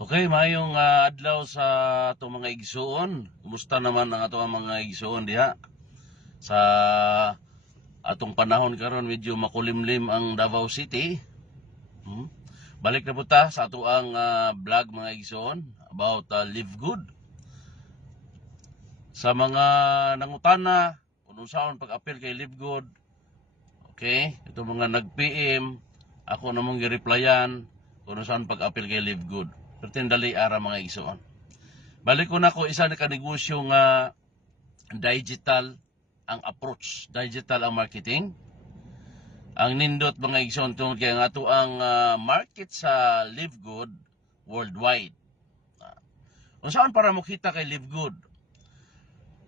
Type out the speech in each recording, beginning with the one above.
Okay, mayong adlaw sa atong mga igsuon. Kumusta naman ang atong mga igsuon diha? Sa atong panahon karon medyo makulimlim ang Davao City. Balik na puta sa ato ang vlog mga igsuon about Live Good. Sa mga nangutana kung unsaon pag-apil kay Live Good. Okay, ito mga nag-PM, ako namang gi-replyan kung unsaon pag-apil kay Live Good. Pertindali ara mga igsoon. Balik ko na ko isa na kanegosyo nga digital ang approach, digital ang marketing. Ang nindot mga igsoon tungod kay nga ato ang market sa Live Good worldwide. Unsaon para mo kita kay Live Good?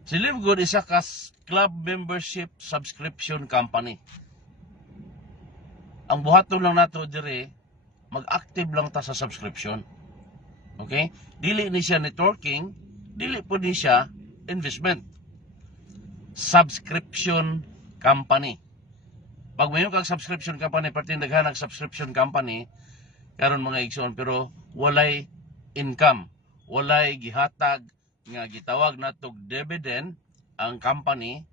Si Live Good isa ka club membership subscription company. Ang buhaton lang nato dire mag-active lang ta sa subscription. Okay? Dili ni siya networking, dili po ni siya investment. Subscription company. Pag mayon kang subscription company, pati naghanag subscription company, karon mga igsoon, pero walay income, walay gihatag nga gitawag natog dividend ang company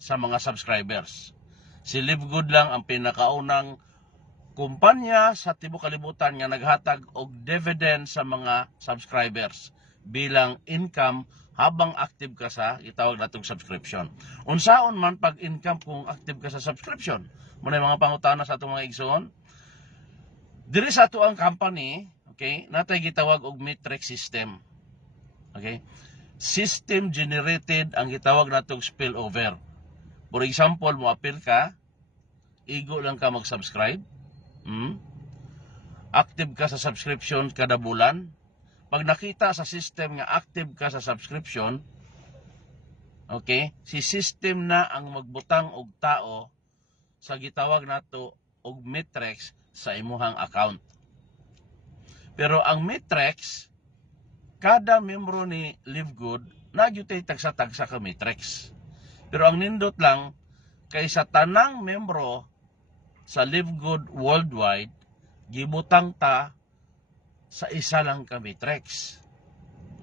sa mga subscribers. Si Live Good lang ang pinakaunang kumpanya sa tibuok kalibutan nga naghatag og dividend sa mga subscribers bilang income habang active ka sa gitawag natong subscription. Unsaon man pag income kung active ka sa subscription? Muna mga pangutana sa atong mga igsoon. Diri sa ato ang company, okay, natay gitawag og metric system. Okay? System generated ang gitawag natong spillover. For example, mo apil ka, igo lang ka mag-subscribe. Active ka sa subscription kada bulan. Pag nakita sa system nga active ka sa subscription, okay, si system na ang magbutang og tao sa gitawag nato og metrics sa imuhang account. Pero ang metrics, kada membro ni Live Good nagyutay tagsa-tagsa ka metrics. Pero ang nindot lang kay sa tanang membro sa Live Good worldwide, gibutang ta sa isa lang ka metrics.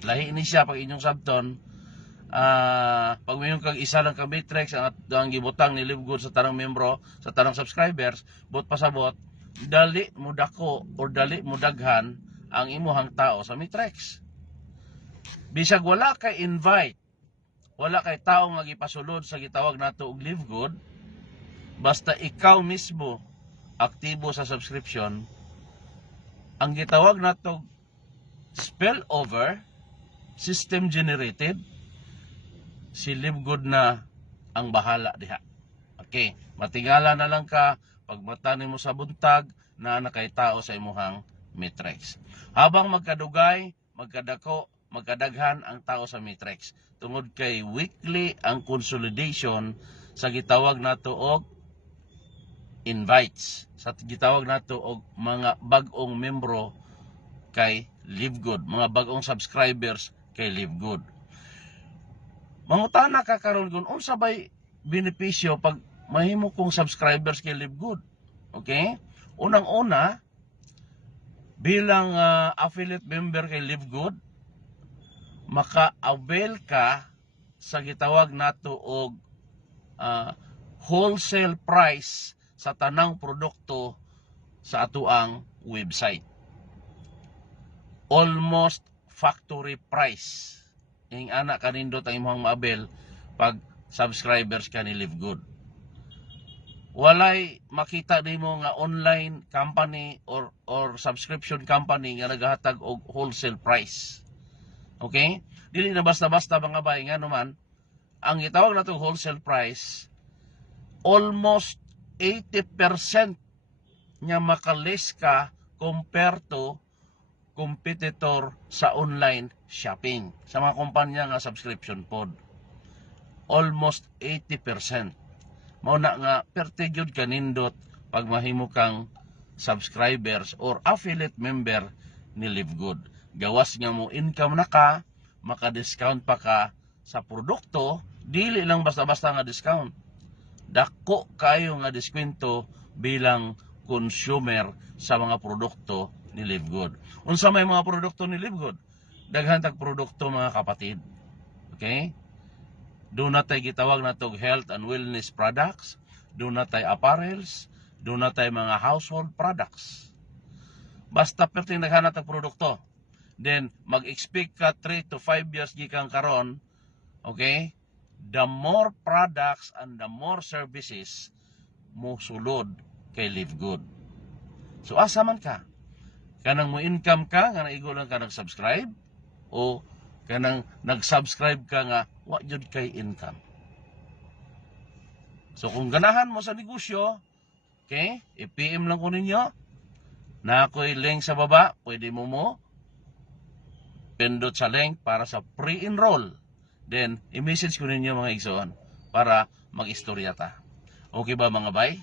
Lahi ni siya pag inyong sabton, pag mayroon kang isa lang ka metrics, ang gibutang ni Live Good sa tanang membro, sa tanang subscribers, bot pasabot, dali mo dako o dali mo daghan ang imuhang tao sa metrics. Bisag wala kay invite, wala kay tao nga gipasulod sa gitawag nato og Live Good, basta ikaw mismo aktibo sa subscription, ang gitawag nato spillover, system generated, si Live Good na ang bahala diha. Okay, matingala na lang ka pagmata nimo sa buntag na nakay tao sa imuhang metrics. Habang magkadugay, magkadako, magkadaghan ang tao sa metrics. Tungod kay weekly ang consolidation sa gitawag nato og invites, sa gitawag nato og mga bag-ong membro kay Live Good, mga bag-ong subscribers kay Live Good. Mangutana ka karon kun unsa bay benepisyo pag mahimo kong subscribers kay Live Good. Okay? Unang-una, bilang affiliate member kay Live Good, maka-avail ka sa gitawag nato og wholesale price sa tanang produkto sa atuang website. Almost factory price. Yung anak kanindot ang imong maabel pag subscribers ka ni Live Good. Walay makita nimo nga online company or subscription company nga naghatag og wholesale price. Okay? Dili na basta-basta mga bay nga naman ang gitawag natong wholesale price almost 80% nga makalis ka compared to competitor sa online shopping. Sa mga kumpanya nga subscription pod. Almost 80%. Mao na nga pertigyod kanindot pag mahimo kang subscribers or affiliate member ni Live Good. Gawas nga mo income na ka, maka-discount pa ka sa produkto, dili lang basta-basta nga discount. Dako kayo nga diskwento bilang consumer sa mga produkto ni Live Good. Unsa may mga produkto ni Live Good? Daghan tag produkto mga kapatid. Okay? Do na tay gitawag na tog health and wellness products, do na tay apparels, do na tay mga household products. Basta perting naghanap tag produkto. Then mag-expect ka 3 to 5 years gikan karon, okay? The more products and the more services mo sulod kay Live Good. So asa man ka? Kanang mo income ka nga naigo lang ka nag-subscribe o kanang nag-subscribe ka nga wa jud kay income. So kung ganahan mo sa negosyo, okay, i-PM lang ko ninyo. Na ako'y link sa baba, pwede mo pindot sa link para sa pre-enroll. Then i-message ko ninyo mga igsoon para mag-istorya ta. Okay ba mga bay?